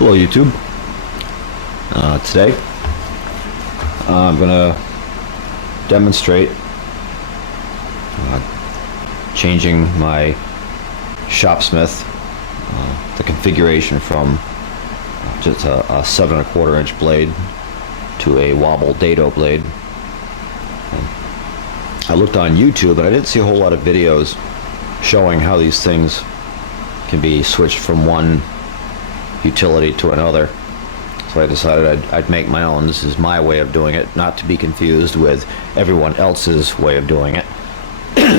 Hello YouTube. Today I'm going to demonstrate changing my ShopSmith, the configuration from just a 7¼ inch blade to a wobble dado blade. I looked on YouTube but I didn't see a whole lot of videos showing how these things can be switched from one utility to another. So I decided I'd make my own. This is my way of doing it, not to be confused with everyone else's way of doing it.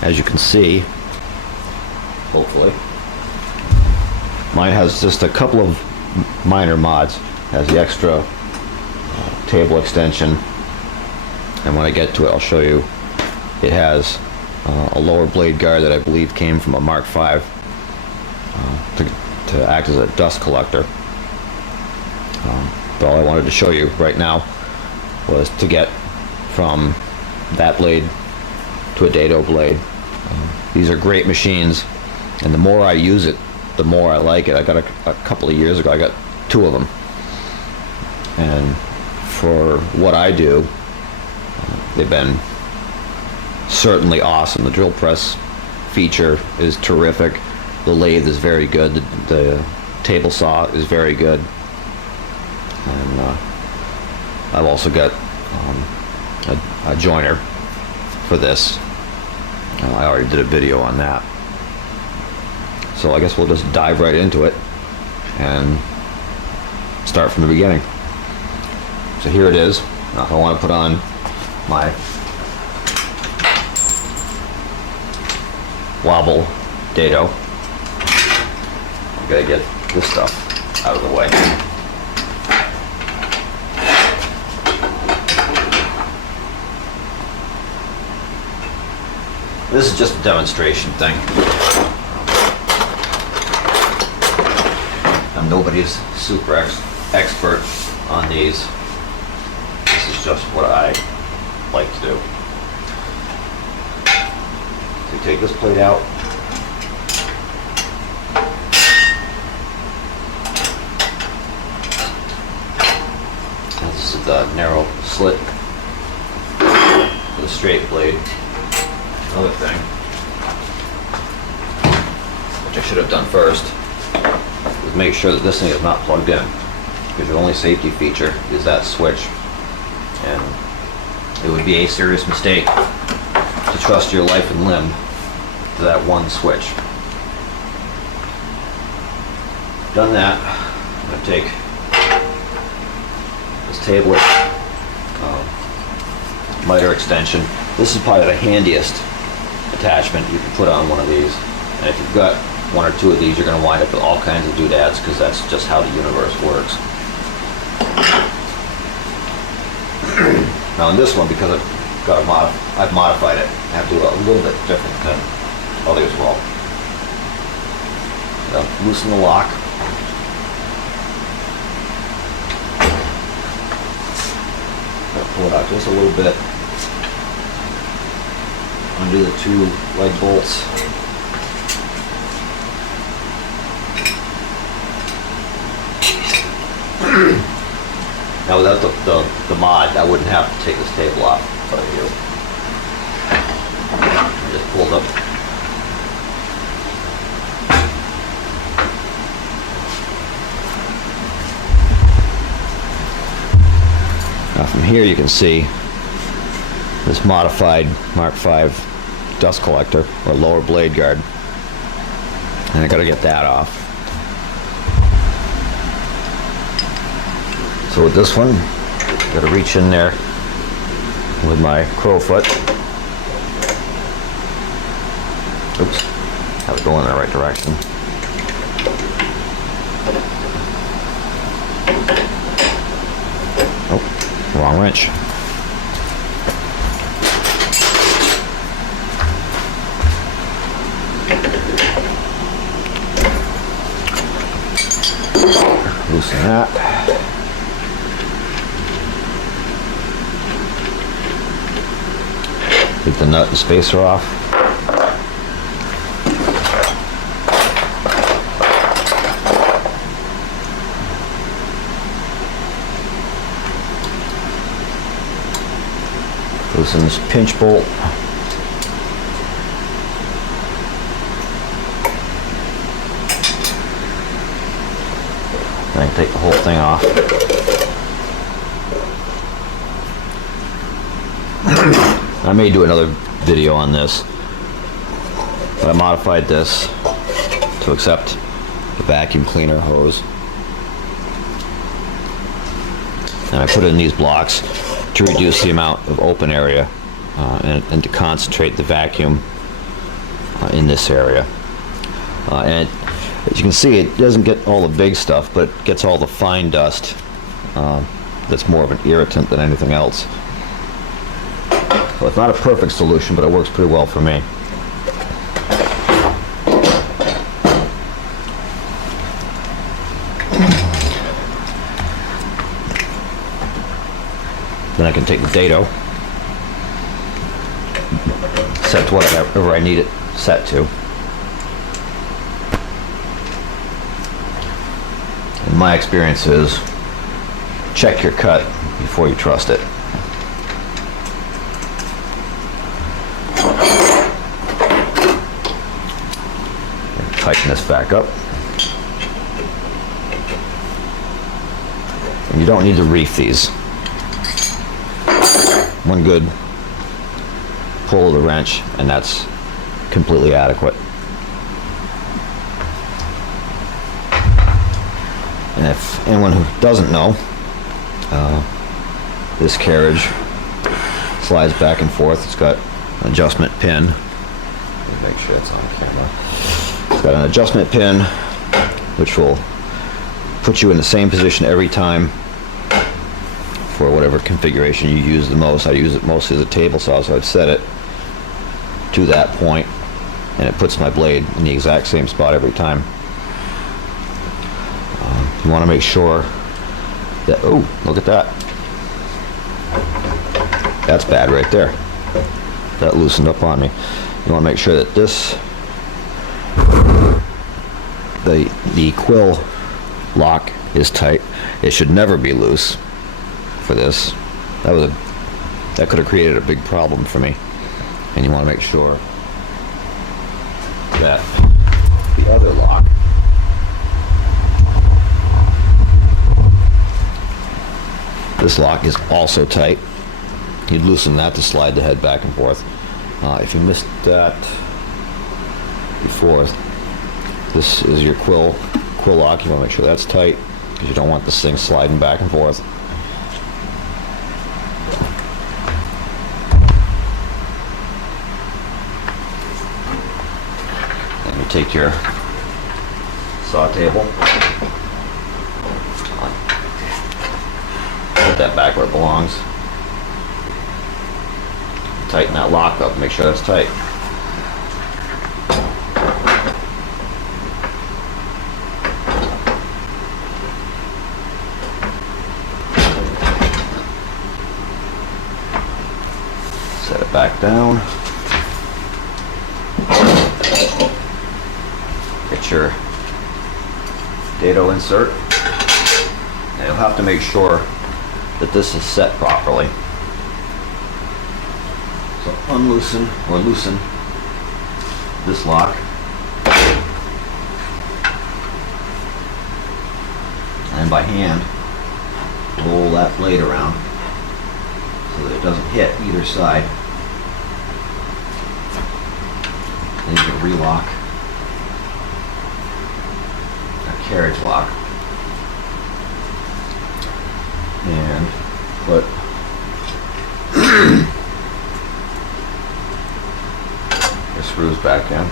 As you can see, hopefully, mine has just a couple of minor mods. It has the extra table extension, and when I get to it I'll show you. It has a lower blade guard that I believe came from a Mark V to act as a dust collector. But all I wanted to show you right now was to get from that blade to a dado blade. These are great machines, and the more I use it, the more I like it. I got a couple of years ago, I got 2 of them, and for what I do, they've been certainly awesome. The drill press feature is terrific. The lathe is very good. The table saw is very good. And I've also got a joiner for this. I already did a video on that. So I guess we'll just dive right into it and start from the beginning. So here it is. Now if I want to put on my wobble dado, gotta get this stuff out of the way. This is just a demonstration thing. I'm nobody's super expert on these. This is just what I like to do. So you take this plate out. This is the narrow slit for the straight blade. Another thing, which I should have done first, is make sure that this thing is not plugged in, because your only safety feature is that switch, and it would be a serious mistake to trust your life and limb to that one switch. Done that, I'm going to take this tablet miter extension. This is probably the handiest attachment you can put on one of these, and if you've got 1 or 2 of these, you're going to wind up with all kinds of doodads, because that's just how the universe works. Now in this one, because I've modified it, I have to do it a little bit different than others will. Loosen the lock. Pull it out just a little bit under the 2 leg bolts. Now without the mod, I wouldn't have to take this table off, but I do. I just pulled up. Now from here you can see this modified Mark V dust collector, or lower blade guard, and I gotta get that off. So with this one, gotta reach in there with my crow foot. Oops, have it go in the right direction. Oh, wrong wrench. Loosen that. Get the nut and spacer off. Loosen this pinch bolt. Then I can take the whole thing off. I may do another video on this, but I modified this to accept the vacuum cleaner hose. And I put it in these blocks to reduce the amount of open area and to concentrate the vacuum in this area. And as you can see, it doesn't get all the big stuff, but it gets all the fine dust that's more of an irritant than anything else. So it's not a perfect solution, but it works pretty well for me. Then I can take the dado, set to whatever I need it set to. And my experience is, check your cut before you trust it. And tighten this back up. And you don't need to reef these. One good pull of the wrench and that's completely adequate. And if anyone who doesn't know, this carriage slides back and forth. It's got an adjustment pin. Let me make sure it's on camera. It's got an adjustment pin which will put you in the same position every time for whatever configuration you use the most. I use it mostly as a table saw, so I've set it to that point and it puts my blade in the exact same spot every time. You want to make sure that, oh, look at that. That's bad right there. That loosened up on me. You want to make sure that this, the quill lock is tight. It should never be loose for this. That could have created a big problem for me. And you want to make sure that the other lock this lock is also tight. You'd loosen that to slide the head back and forth. If you missed that before, this is your quill lock. You want to make sure that's tight because you don't want this thing sliding back and forth. And you take your saw table, put that back where it belongs. Tighten that lock up, make sure that's tight. Set it back down. Get your dado insert. And you'll have to make sure that this is set properly. So unloosen or loosen this lock. And by hand, roll that blade around so that it doesn't hit either side. Then you can relock that carriage lock. And put your screws back in.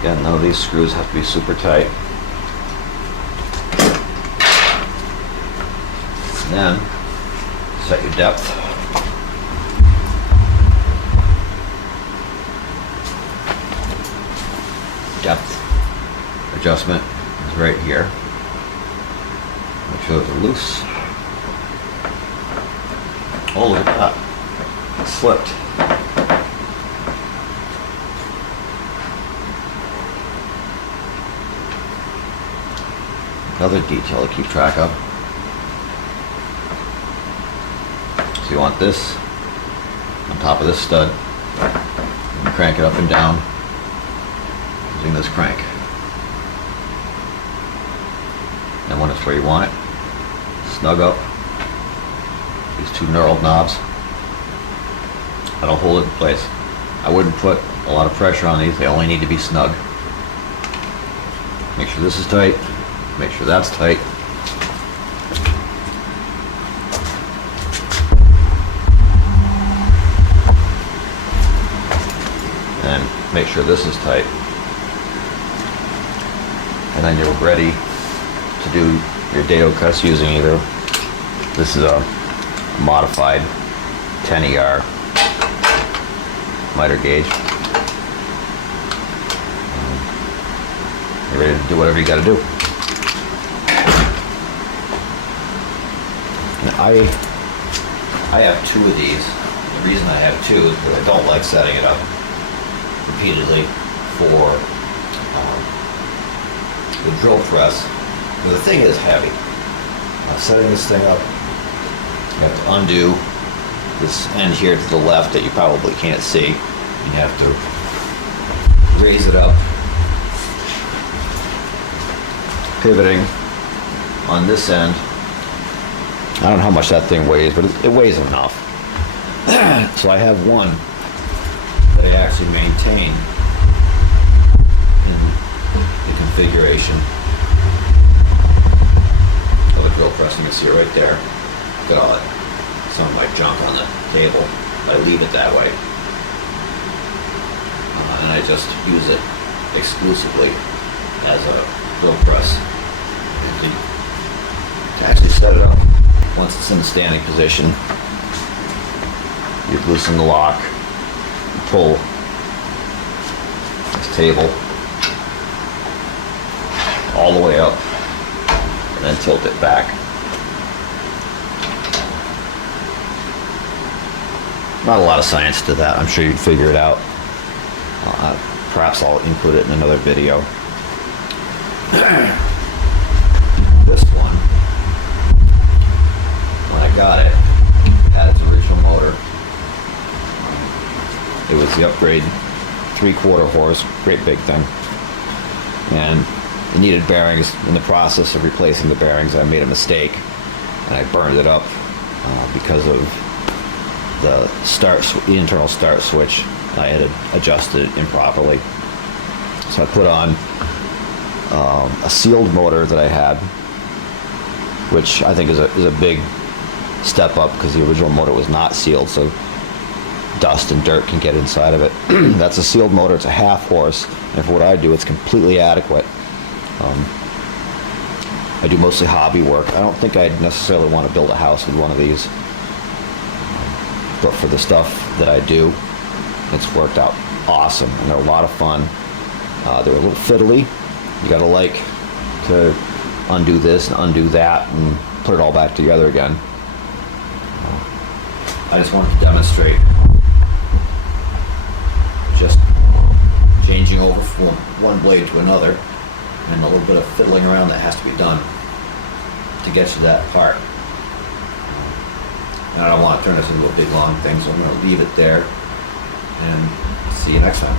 Again, none of these screws have to be super tight. And then set your depth. Depth adjustment is right here. Make sure those are loose. Oh, look at that. It slipped. Another detail to keep track of. So you want this on top of this stud. And crank it up and down using this crank. And when it's where you want it, snug up these two knurled knobs. That'll hold it in place. I wouldn't put a lot of pressure on these, they only need to be snug. Make sure this is tight, make sure that's tight. And make sure this is tight. And then you're ready to do your dado cuts using either, this is a modified 10ER miter gauge. You're ready to do whatever you got to do. And I have two of these. The reason I have two is because I don't like setting it up repeatedly for the drill press. But the thing is heavy. Setting this thing up, you have to undo this end here to the left that you probably can't see. You have to raise it up, pivoting on this end. I don't know how much that thing weighs, but it weighs enough. So I have one that I actually maintain in the configuration of the drill press. You can see it right there. Got all that. Some of my junk on the table. I leave it that way. And I just use it exclusively as a drill press. To actually set it up, once it's in the standing position, you loosen the lock, you pull this table all the way up, and then tilt it back. Not a lot of science to that. I'm sure you'd figure it out. Perhaps I'll include it in another video. This one, when I got it, had its original motor. It was the upgrade 3/4 horse, great big thing. And it needed bearings. In the process of replacing the bearings, I made a mistake and I burned it up because of the internal start switch. I had adjusted it improperly. So I put on a sealed motor that I had, which I think is a big step up because the original motor was not sealed, so dust and dirt can get inside of it. That's a sealed motor. It's a half horse, and for what I do, it's completely adequate. I do mostly hobby work. I don't think I'd necessarily want to build a house with one of these, but for the stuff that I do, it's worked out awesome, and they're a lot of fun. They're a little fiddly. You gotta like to undo this and undo that and put it all back together again. I just wanted to demonstrate just changing over from one blade to another, and a little bit of fiddling around that has to be done to get to that part. And I don't want to turn this into a big long thing, so I'm going to leave it there and see you next time.